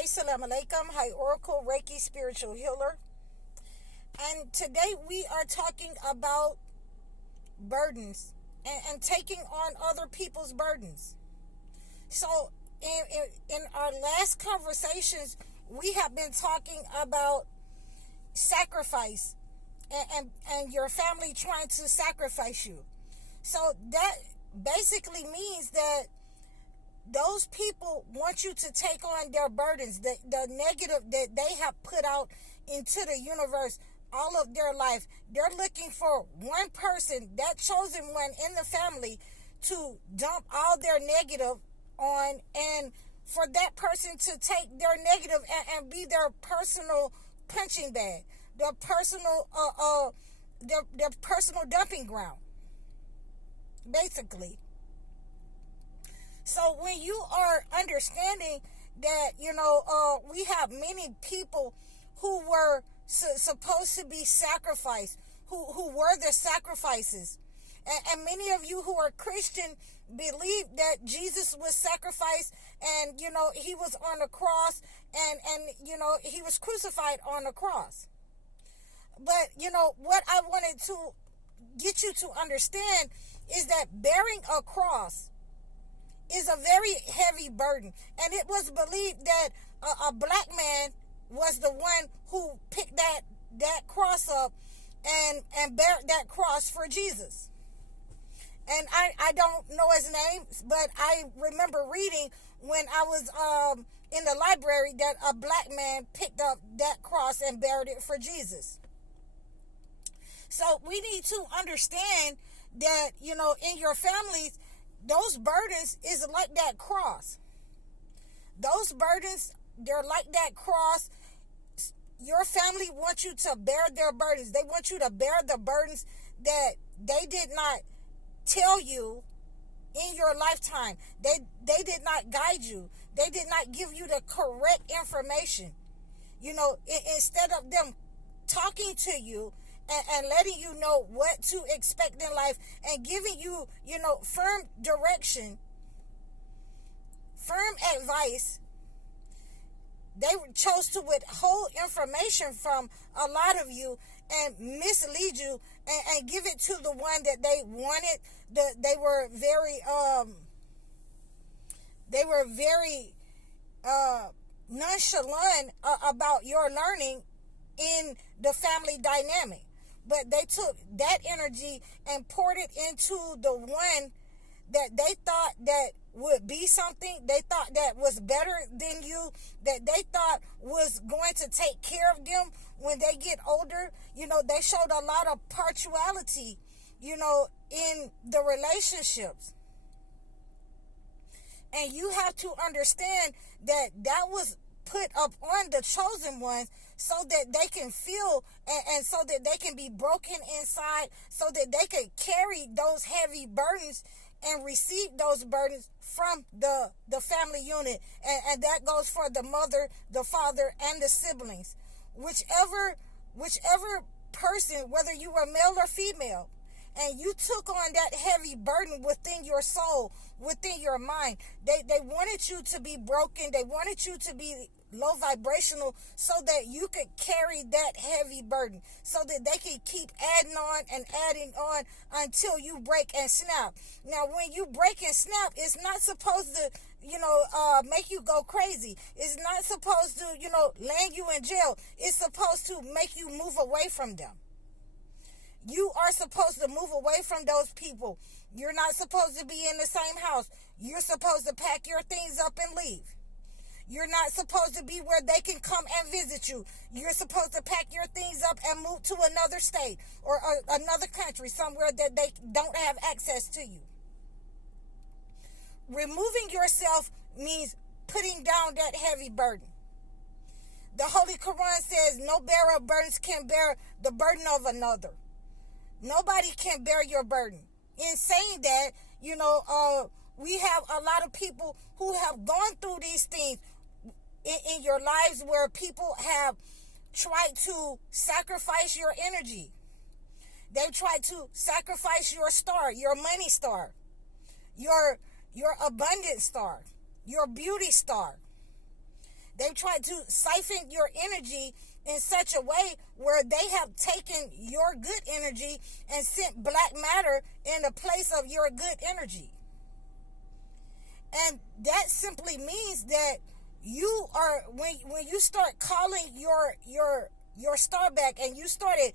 Hi, Salam Alaikum. Hi, Oracle Reiki Spiritual Healer. And today we are talking about burdens and taking on other people's burdens. So, in our last conversations, we have been talking about sacrifice and your family trying to sacrifice you. So, that basically means that those people want you to take on their burdens, the negative that they have put out into the universe all of their life. They're looking for one person, that chosen one in the family, to dump all their negative on, and for that person to take their negative and be their personal punching bag, their personal their personal dumping ground, basically. So when you are understanding that, we have many people who were supposed to be sacrificed, who were the sacrifices. And many of you who are Christian believe that Jesus was sacrificed, and, he was on the cross, and he was crucified on the cross. But, what I wanted to get you to understand is that bearing a cross is a very heavy burden. And it was believed that a black man was the one who picked that cross up and bared that cross for Jesus. And I don't know his name, but I remember reading when I was in the library that a black man picked up that cross and bared it for Jesus. So we need to understand that, in your families, those burdens is like that cross. Those burdens, they're like that cross. Your family wants you to bear their burdens. They want you to bear the burdens that they did not tell you in your lifetime. They did not guide you. They did not give you the correct information. Instead of them talking to you and letting you know what to expect in life and giving you, firm direction, firm advice, they chose to withhold information from a lot of you and mislead you and give it to the one that they wanted. They were very nonchalant about your learning in the family dynamic. But they took that energy and poured it into the one that they thought that would be something. They thought that was better than you, that they thought was going to take care of them when they get older. They showed a lot of partiality, in the relationships. And you have to understand that was put up on the chosen ones so that they can feel and so that they can be broken inside, so that they can carry those heavy burdens and receive those burdens from the family unit. And that goes for the mother, the father, and the siblings. Whichever person, whether you were male or female, and you took on that heavy burden within your soul, within your mind, they wanted you to be broken. They wanted you to be low vibrational so that you could carry that heavy burden, so that they could keep adding on and adding on until you break and snap. Now, when you break and snap, it's not supposed to, make you go crazy. It's not supposed to, land you in jail. It's supposed to make you move away from them. You are supposed to move away from those people. You're not supposed to be in the same house. You're supposed to pack your things up and leave. You're not supposed to be where they can come and visit you. You're supposed to pack your things up and move to another state or another country, somewhere that they don't have access to you. Removing yourself means putting down that heavy burden. The Holy Quran says no bearer of burdens can bear the burden of another. Nobody can bear your burden. In saying that, we have a lot of people who have gone through these things in your lives, where people have tried to sacrifice your energy. They've tried to sacrifice your star, your money star, your abundance star, your beauty star. They've tried to siphon your energy in such a way where they have taken your good energy and sent black matter in the place of your good energy. And that simply means that you are, when you start calling your star back, and you started,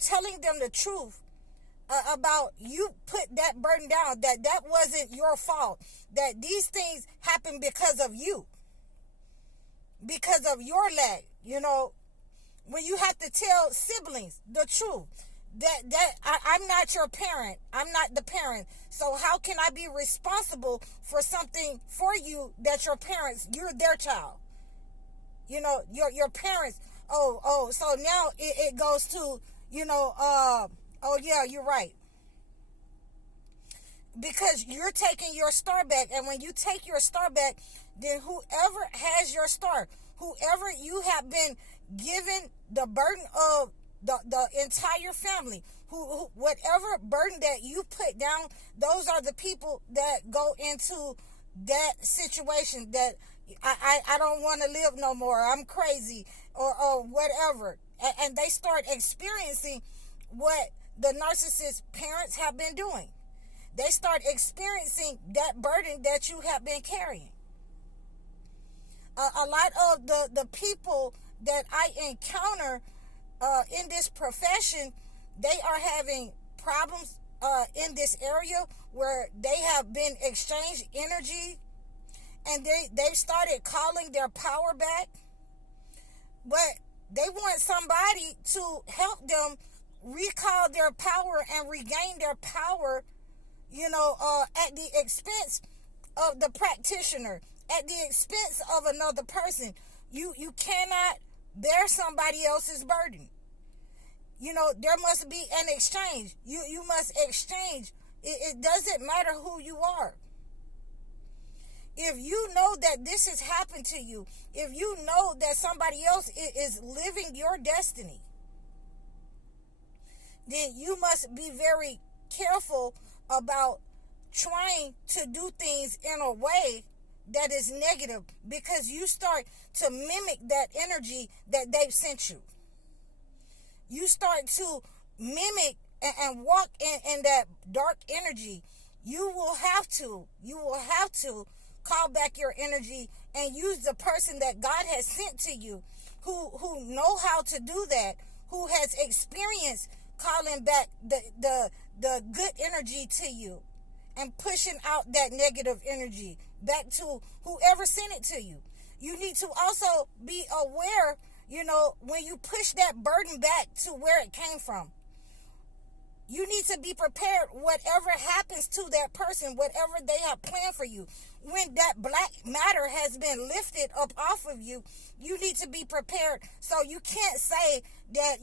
telling them the truth about, you put that burden down, that wasn't your fault, that these things happened because of you, because of your lack. When you have to tell siblings the truth, I'm not your parent, I'm not the parent, so how can I be responsible for something for you that you're their child? Your parents. So now it goes to, oh yeah, you're right, because you're taking your star back. And when you take your star back, then whoever has your star, whoever you have been given the burden of, the entire family, who whatever burden that you put down, those are the people that go into that situation, that I don't want to live no more, I'm crazy, or whatever. And they start experiencing what the narcissist parents have been doing. They start experiencing that burden that you have been carrying. A lot of the people that I encounter in this profession, they are having problems in this area where they have been exchanged energy, and they've started calling their power back, but they want somebody to help them recall their power and regain their power, at the expense of the practitioner, at the expense of another person. You cannot bear somebody else's burden. There must be an exchange. You must exchange. It doesn't matter who you are. If you know that this has happened to you, if you know that somebody else is living your destiny, then you must be very careful about trying to do things in a way that is negative, because you start to mimic that energy that they've sent you. You start to mimic and walk in that dark energy. You will have to call back your energy and use the person that God has sent to you, who know how to do that, who has experienced calling back the good energy to you and pushing out that negative energy back to whoever sent it to you. You need to also be aware, when you push that burden back to where it came from. You need to be prepared, whatever happens to that person, whatever they have planned for you. When that black matter has been lifted up off of you, you need to be prepared. So you can't say that,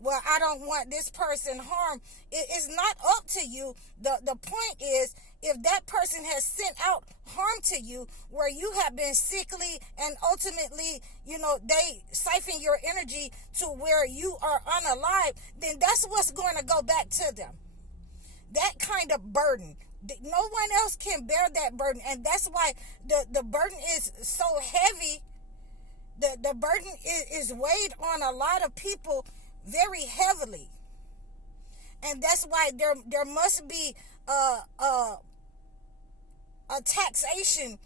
well, I don't want this person harmed. It's not up to you. The point is, if that person has sent out harm to you, where you have been sickly, and ultimately, they siphon your energy to where you are unalive, then that's what's going to go back to them. That kind of burden. No one else can bear that burden. And that's why the burden is so heavy. The burden is weighed on a lot of people very heavily. And that's why there must be a taxation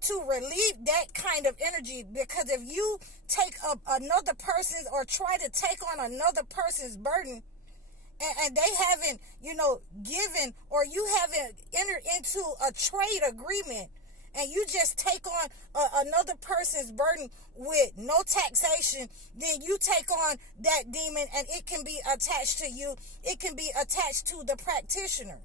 to relieve that kind of energy. Because if you take up another person's, or try to take on another person's burden, and they haven't, given, or you haven't entered into a trade agreement, and you just take on another person's burden with no taxation, then you take on that demon, and it can be attached to you. It can be attached to the practitioner.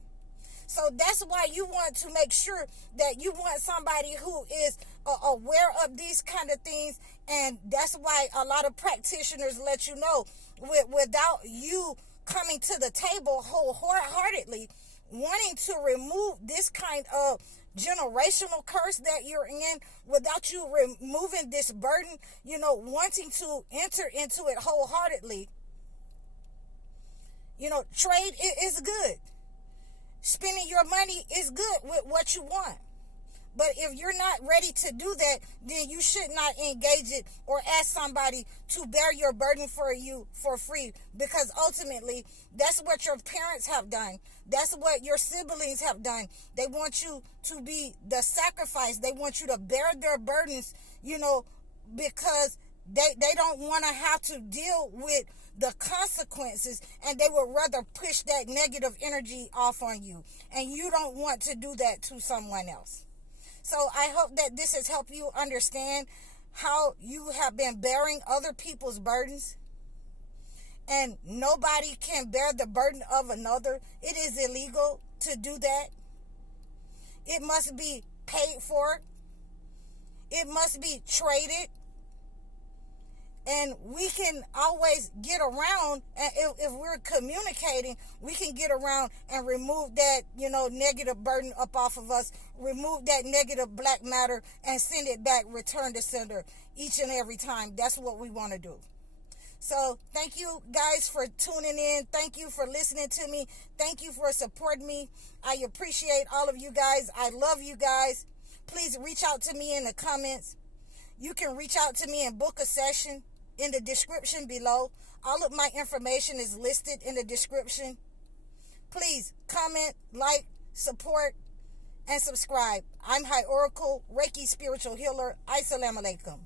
So that's why you want to make sure that you want somebody who is aware of these kind of things. And that's why a lot of practitioners let you know, without you coming to the table wholeheartedly, wanting to remove this kind of generational curse that you're in, without you removing this burden, wanting to enter into it wholeheartedly. Trade is good. Spending your money is good with what you want. But if you're not ready to do that, then you should not engage it or ask somebody to bear your burden for you for free, because ultimately that's what your parents have done. That's what your siblings have done. They want you to be the sacrifice. They want you to bear their burdens, because they don't want to have to deal with the consequences, and they would rather push that negative energy off on you. And you don't want to do that to someone else. So I hope that this has helped you understand how you have been bearing other people's burdens, and nobody can bear the burden of another. It is illegal to do that. It must be paid for. It must be traded. And we can always get around, and if we're communicating, we can get around and remove that, negative burden up off of us, remove that negative black matter, and send it back, return to sender each and every time. That's what we want to do. So thank you guys for tuning in. Thank you for listening to me. Thank you for supporting me. I appreciate all of you guys. I love you guys. Please reach out to me in the comments. You can reach out to me and book a session in the description below. All of my information is listed in the description. Please comment, like, support, and subscribe. I'm High Oracle, Reiki Spiritual Healer. Assalamu alaikum.